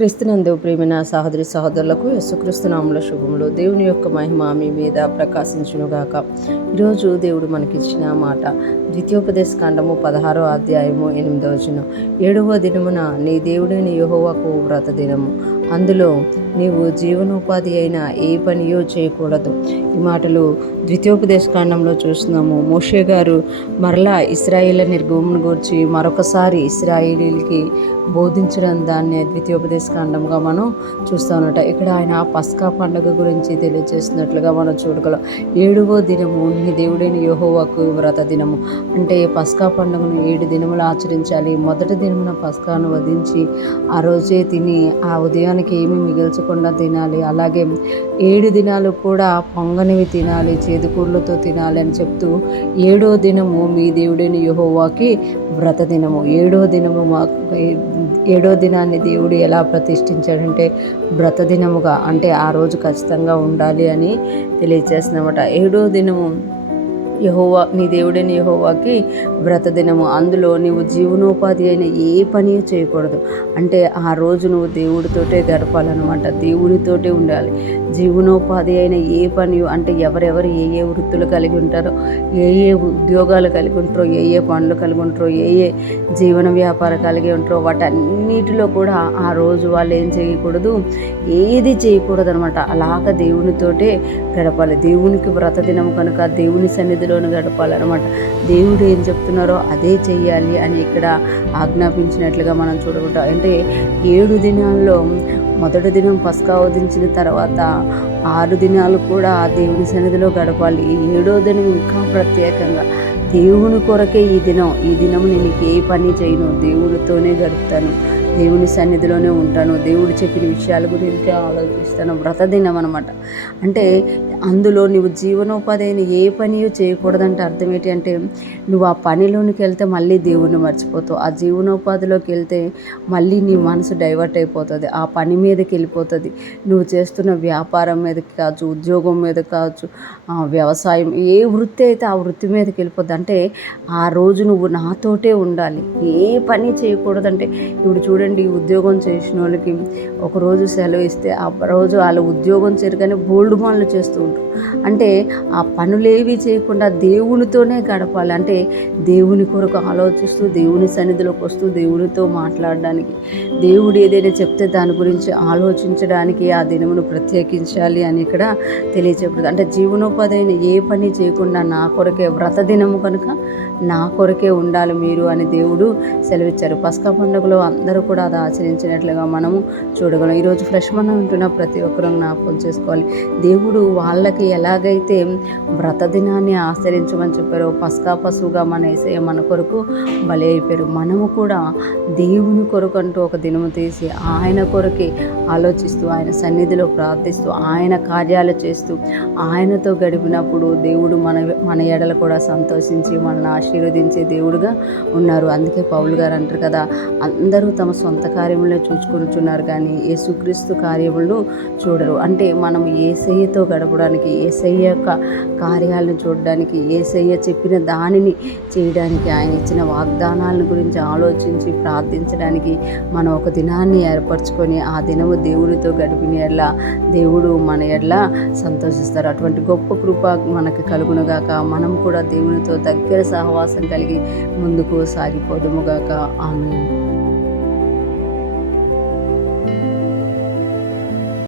క్రీస్తునందు ప్రేమైన సహోదరి సహోదరులకు యేసుక్రీస్తు నామములో శుభములు. దేవుని యొక్క మహిమ మీ మీద ప్రకాశించునుగాక. ఈరోజు దేవుడు మనకిచ్చిన మాట ద్వితీయోపదేశ కాండము 16వ అధ్యాయము 8వ వచనం. 7వ దినమున నీ దేవుడైన యెహోవాకు వ్రత దినము, అందులో నీవు జీవనోపాధి అయిన ఏ పనియో చేయకూడదు. ఈ మాటలు ద్వితీయోపదేశ కాండంలో చూస్తున్నాము. మోషే గారు మరలా ఇశ్రాయేళ్ల నిర్గమనం గురించి మరొకసారి ఇశ్రాయేలీలకి బోధించడం, దాన్ని ద్వితీయోపదేశ కాండంగా మనం చూస్తామన్నమాట. ఇక్కడ ఆయన పస్కా పండుగ గురించి తెలియజేస్తున్నట్లుగా మనం చూడగలం. 7వ దినము నీ దేవుడైన యెహోవాకు వ్రత దినము అంటే పస్కా పండుగను 7 దినములు ఆచరించాలి. మొదటి దినమున పస్కాను వధించి ఆ రోజే తిని ఆ ఉదయానికి ఏమీ మిగిల్చకుండా తినాలి. అలాగే 7 దినాలు కూడా పొంగనివి తినాలి, చేదుకూర్లతో తినాలి అని చెప్తూ 7వ దినము మీ దేవుడైన యెహోవాకి వ్రత దినము. 7వ దినాన్ని దేవుడు ఎలా ప్రతిష్ఠించాడంటే వ్రత దినముగా, అంటే ఆ రోజు ఖచ్చితంగా ఉండాలి అని తెలియజేస్తున్నమాట. 7వ దినము యెహోవా నీ దేవుడైన యెహోవాకి వ్రత దినము, అందులో నీవు జీవనోపాధి అయిన ఏ పని చేయకూడదు. అంటే ఆ రోజు నువ్వు దేవుడితోటే గడపాలన్నమాట, దేవుడితోటే ఉండాలి. జీవనోపాధి అయిన ఏ పని అంటే ఎవరెవరు ఏ ఏ వృత్తులు కలిగి ఉంటారో, ఏ ఏ ఉద్యోగాలు కలిగి ఉంటారో, ఏ ఏ పనులు కలిగి ఉంటారో, ఏ ఏ జీవన వ్యాపారం కలిగి ఉంటారో వాటన్నిటిలో కూడా ఆ రోజు వాళ్ళు ఏం చేయకూడదు, ఏది చేయకూడదు అనమాట. అలాగ దేవునితోటే గడపాలి. దేవునికి వ్రత దినము కనుక దేవుని సన్నిధిలోనే గడపాలన్నమాట. దేవుడు ఏం చెప్తున్నారో అదే చెయ్యాలి అని ఇక్కడ ఆజ్ఞాపించినట్లుగా మనం చూడగలుగుతాం. అంటే 7 దినాల్లో మొదటి దినం పస్కా వధించిన తర్వాత 6 దినాలు కూడా దేవుని సన్నిధిలో గడపాలి. 7వ దినం ఇంకా ప్రత్యేకంగా దేవుని కొరకే ఈ దినం నేను ఏ పని చేయను, దేవుడితోనే గడుపుతాను, దేవుని సన్నిధిలోనే ఉంటాను, దేవుడు చెప్పిన విషయాల గురించి ఆలోచిస్తాను. వ్రత దినం అనమాట. అంటే అందులో నువ్వు జీవనోపాధి అయిన ఏ పని చేయకూడదంటే అర్థం ఏంటి అంటే, నువ్వు ఆ పనిలోనికి వెళ్తే మళ్ళీ దేవుణ్ణి మర్చిపోతావు. ఆ జీవనోపాధిలోకి వెళ్తే మళ్ళీ నీ మనసు డైవర్ట్ అయిపోతుంది, ఆ పని మీదకి వెళ్ళిపోతుంది. నువ్వు చేస్తున్న వ్యాపారం మీదకి కావచ్చు, ఉద్యోగం మీద కావచ్చు, వ్యవసాయం, ఏ వృత్తి అయితే ఆ వృత్తి మీదకి వెళ్ళిపోద్ది. అంటే ఆ రోజు నువ్వు నాతోటే ఉండాలి, ఏ పని చేయకూడదంటే. ఇప్పుడు చూడండి, ఉద్యోగం చేసిన వాళ్ళకి ఒకరోజు సెలవు ఇస్తే ఆ రోజు వాళ్ళు ఉద్యోగం చేయగానే బోల్డ్ పనులు చేస్తూ ఉంటారు. అంటే ఆ పనులేవి చేయకుండా దేవునితోనే గడపాలి. అంటే దేవుని కొరకు ఆలోచిస్తూ, దేవుని సన్నిధిలోకి వస్తూ, దేవునితో మాట్లాడడానికి, దేవుడు ఏదైనా చెప్తే దాని గురించి ఆలోచించడానికి ఆ దినమును ప్రత్యేకించాలి అని ఇక్కడ తెలియజేయబడుతుంది. అంటే జీవనోపాధి అయిన ఏ పని చేయకుండా నా కొరకే వ్రత దినము కనుక నా కొరకే ఉండాలి మీరు అని దేవుడు సెలవిచ్చారు. పస్కా పండుగలో అందరూ కూడా అది ఆచరించినట్లుగా మనము చూడగలం. ఈరోజు ఫ్రెష్ మనం ఉంటున్న ప్రతి ఒక్కరూ జ్ఞాపకం చేసుకోవాలి. దేవుడు వాళ్ళకి ఎలాగైతే వ్రత దినాన్ని ఆచరించమని చెప్పారో, పస్కా పశువుగా మన యేసయ్య మన కొరకు బలి అయిపోయారు. మనము కూడా దేవుని కొరకు అంటూ ఒక దినము తీసి ఆయన కొరకే ఆలోచిస్తూ, ఆయన సన్నిధిలో ప్రార్థిస్తూ, ఆయన కార్యాలు చేస్తూ, ఆయనతో గడిపినప్పుడు దేవుడు మన ఎడల కూడా సంతోషించి మనల్ని ఆశీర్వదించే దేవుడుగా ఉన్నారు. అందుకే పౌలు గారు అంటారు కదా, అందరూ తమ సొంత కార్యములే చూసుకొనిచున్నారు కానీ యేసుక్రీస్తు కార్యములను చూడరు. అంటే మనం యేసయ్యతో గడపడానికి, యేసయ్య యొక్క కార్యాలను చూడడానికి, యేసయ్య చెప్పిన దానిని చేయడానికి, ఆయన ఇచ్చిన వాగ్దానాల గురించి ఆలోచించి ప్రార్థించడానికి మనం ఒక దినాన్ని ఏర్పరచుకొని ఆ దినము దేవునితో గడిపిన ఎడల దేవుడు మన ఎడల సంతోషిస్తారు. అటువంటి గొప్ప కృప మనకు కలుగునుగాక. మనం కూడా దేవునితో దగ్గర సహవాసం కలిగి ముందుకు సాగిపోదుముగాక. ఆమేన్.